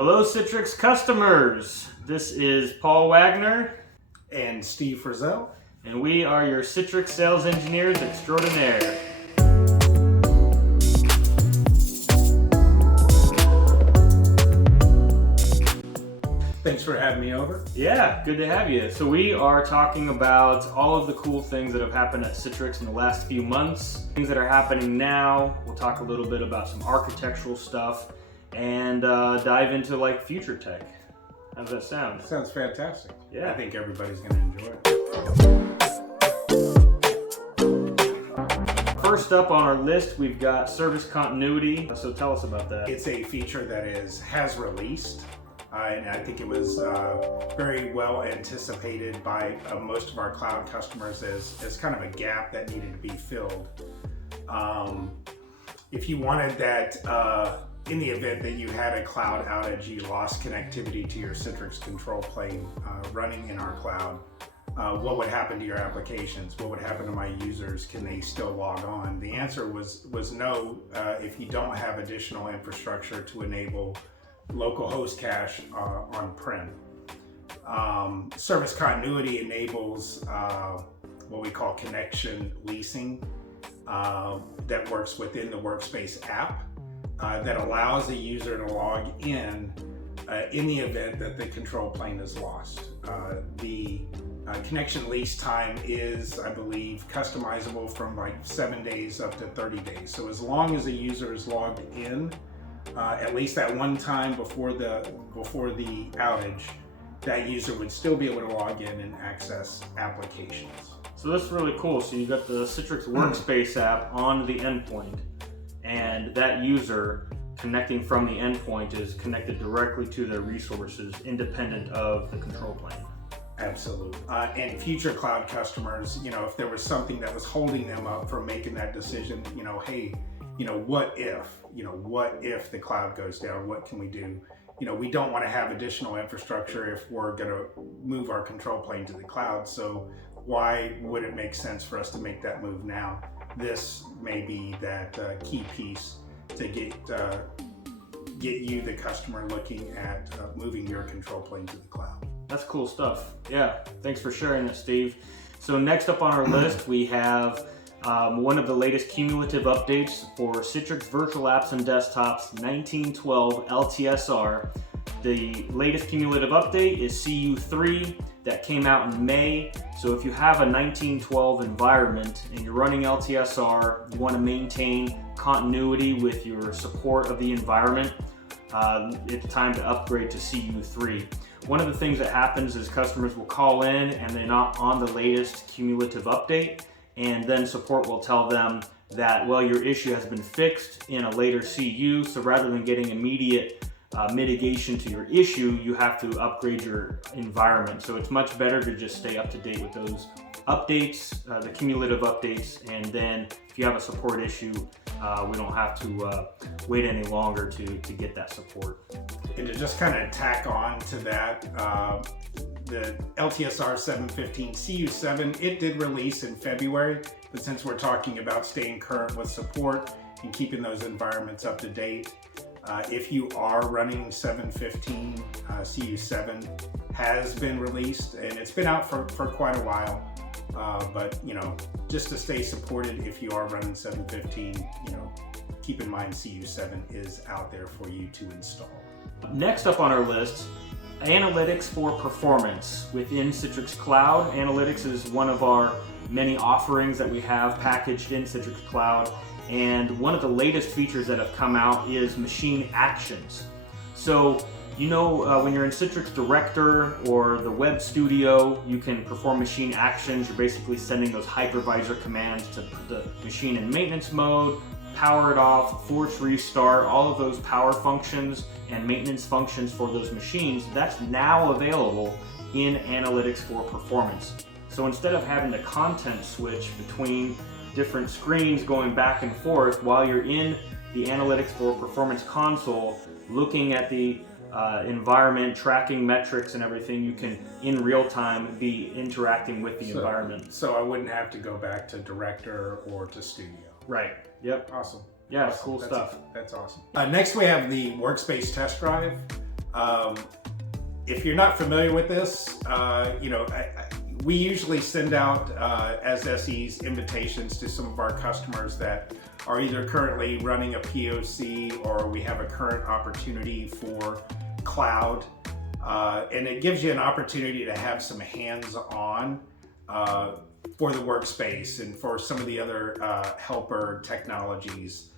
Hello, Citrix customers. This is Paul Wagner and Steve Frizzell, and we are your Citrix sales engineers extraordinaire. Thanks for having me over. Yeah, good to have you. So we are talking about all of the cool things that have happened at Citrix in the last few months, things that are happening now. We'll talk a little bit about some architectural stuff and dive into like future tech. How does that sound? Sounds fantastic. Yeah. I think everybody's going to enjoy it. First up on our list, we've got service continuity. So tell us about that. It's a feature that has released, and I think it was very well anticipated by most of our cloud customers as kind of a gap that needed to be filled. If you wanted that, in the event that you had a cloud outage, you lost connectivity to your Citrix control plane running in our cloud, what would happen to your applications? What would happen to my users? Can they still log on? The answer was no if you don't have additional infrastructure to enable local host cache on-prem. Service continuity enables what we call connection leasing that works within the Workspace app. That allows a user to log in the event that the control plane is lost. The connection lease time is, I believe, customizable from like 7 days up to 30 days. So as long as a user is logged in, at least that one time before the outage, that user would still be able to log in and access applications. So that's really cool. So you got the Citrix Workspace app on the endpoint, and that user connecting from the endpoint is connected directly to their resources independent of the control plane. Absolutely. And future cloud customers, if there was something that was holding them up from making that decision, hey, what if the cloud goes down? What can we do? We don't want to have additional infrastructure if we're going to move our control plane to the cloud. So why would it make sense for us to make that move now? This may be that key piece to get you, the customer, looking at moving your control plane to the cloud. That's cool stuff. Yeah, thanks for sharing that, Steve. So next up on our list, we have one of the latest cumulative updates for Citrix Virtual Apps and Desktops 1912 LTSR. The latest cumulative update is CU3 that came out in May. So if you have a 1912 environment and you're running LTSR, you want to maintain continuity with your support of the environment, it's time to upgrade to CU3. One of the things that happens is customers will call in and they're not on the latest cumulative update, and then support will tell them that, well, your issue has been fixed in a later CU, so rather than getting immediate mitigation to your issue, you have to upgrade your environment. So it's much better to just stay up to date with those updates, the cumulative updates, and then if you have a support issue, we don't have to wait any longer to get that support. And to just kind of tack on to that, the LTSR 7.15 CU7, it did release in February, but since we're talking about staying current with support and keeping those environments up to date, if you are running 7.15, CU7 has been released, and it's been out for quite a while. But just to stay supported, if you are running 7.15, keep in mind CU7 is out there for you to install. Next up on our list, analytics for performance within Citrix Cloud. Analytics is one of our many offerings that we have packaged in Citrix Cloud. And one of the latest features that have come out is machine actions. So, when you're in Citrix Director or the Web Studio, you can perform machine actions. You're basically sending those hypervisor commands to put the machine in maintenance mode, power it off, force restart, all of those power functions and maintenance functions for those machines. That's now available in Analytics for Performance. So instead of having to content switch between different screens going back and forth while you're in the Analytics for Performance console, looking at the environment, tracking metrics and everything, you can in real time be interacting with the environment. So I wouldn't have to go back to Director or to Studio. Right. Yep. Awesome. Yeah, awesome. cool stuff. That's awesome. Next we have the Workspace Test Drive. If you're not familiar with this, we usually send out as SEs invitations to some of our customers that are either currently running a POC or we have a current opportunity for cloud. And it gives you an opportunity to have some hands-on for the workspace and for some of the other helper technologies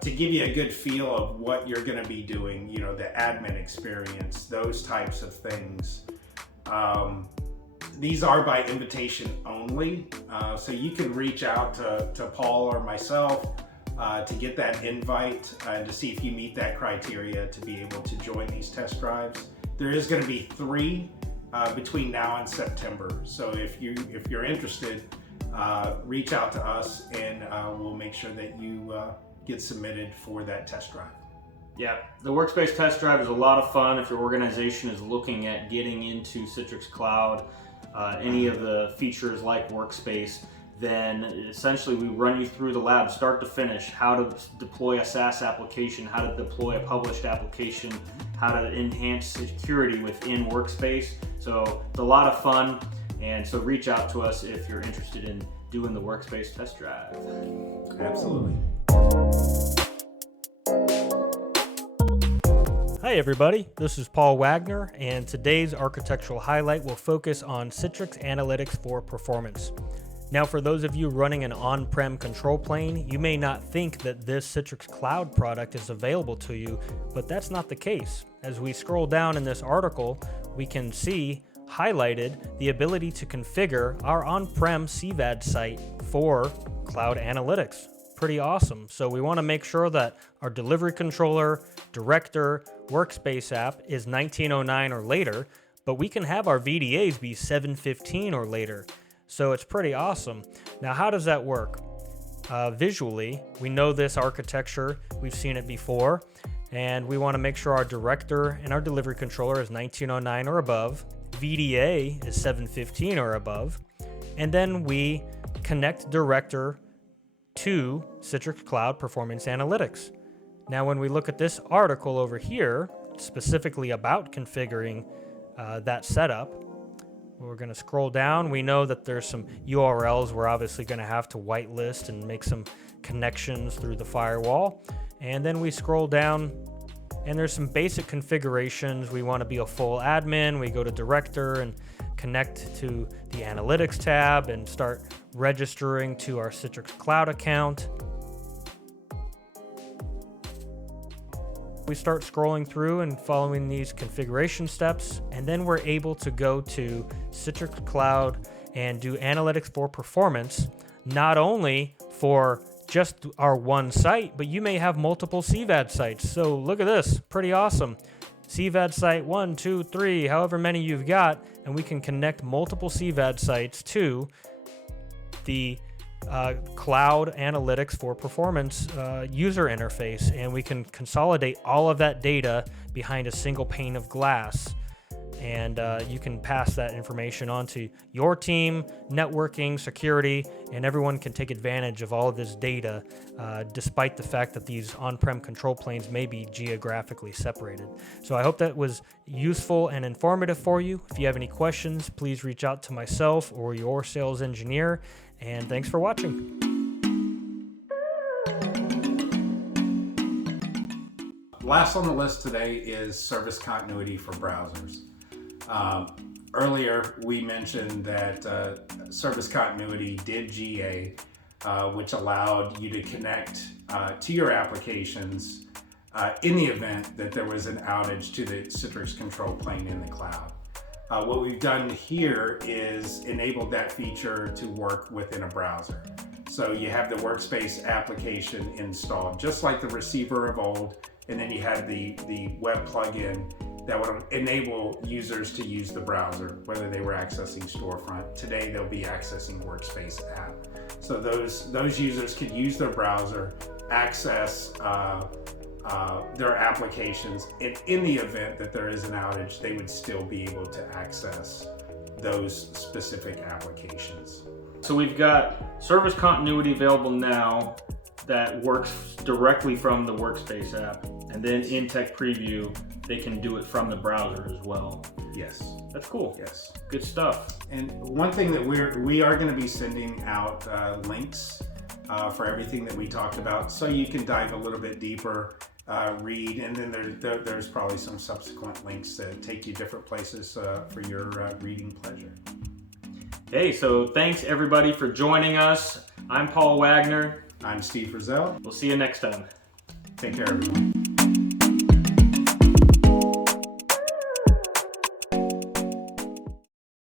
to give you a good feel of what you're going to be doing, the admin experience, those types of things. These are by invitation only, so you can reach out to Paul or myself to get that invite and to see if you meet that criteria to be able to join these test drives. There is going to be 3 between now and September. So if you're interested, reach out to us and we'll make sure that you get submitted for that test drive. Yeah, the Workspace Test Drive is a lot of fun if your organization is looking at getting into Citrix Cloud, any of the features like Workspace. Then essentially we run you through the lab start to finish, how to deploy a SaaS application, how to deploy a published application, how to enhance security within Workspace. So it's a lot of fun, and so reach out to us if you're interested in doing the Workspace Test Drive. Absolutely. Hi everybody, this is Paul Wagner, and today's architectural highlight will focus on Citrix Analytics for Performance. Now, for those of you running an on-prem control plane, you may not think that this Citrix Cloud product is available to you, but that's not the case. As we scroll down in this article, we can see highlighted the ability to configure our on-prem CVAD site for Cloud Analytics. Pretty awesome. So we want to make sure that our delivery controller, director, workspace app is 1909 or later, but we can have our VDAs be 715 or later. So it's pretty awesome. Now, how does that work? Visually, we know this architecture, we've seen it before, and we want to make sure our director and our delivery controller is 1909 or above, VDA is 715 or above, and then we connect director to Citrix Cloud Performance Analytics. Now, when we look at this article over here, specifically about configuring that setup, we're going to scroll down. We know that there's some URLs we're obviously going to have to whitelist and make some connections through the firewall. And then we scroll down and there's some basic configurations. We want to be a full admin. We go to director and connect to the analytics tab and start registering to our Citrix Cloud account. We start scrolling through and following these configuration steps, and then we're able to go to Citrix Cloud and do analytics for performance, not only for just our one site, but you may have multiple CVAD sites. So look at this, pretty awesome. CVAD site 1, 2, 3, however many you've got, and we can connect multiple CVAD sites to the Cloud Analytics for Performance user interface, and we can consolidate all of that data behind a single pane of glass. And you can pass that information on to your team, networking, security, and everyone can take advantage of all of this data, despite the fact that these on-prem control planes may be geographically separated. So I hope that was useful and informative for you. If you have any questions, please reach out to myself or your sales engineer. And thanks for watching. Last on the list today is service continuity for browsers. Earlier, we mentioned that service continuity did GA, which allowed you to connect to your applications in the event that there was an outage to the Citrix control plane in the cloud. What we've done here is enabled that feature to work within a browser. So you have the workspace application installed, just like the receiver of old, and then you had the web plugin that would enable users to use the browser, whether they were accessing Storefront. Today, they'll be accessing Workspace app. So those users could use their browser, access their applications, and in the event that there is an outage, they would still be able to access those specific applications. So we've got service continuity available now that works directly from the Workspace app. And then in Tech Preview, they can do it from the browser as well. Yes. That's cool. Yes. Good stuff. And one thing that we are going to be sending out links for everything that we talked about, so you can dive a little bit deeper, read, and then there's probably some subsequent links that take you different places for your reading pleasure. Hey, so thanks everybody for joining us. I'm Paul Wagner. I'm Steve Frizzell. We'll see you next time. Take care, everyone.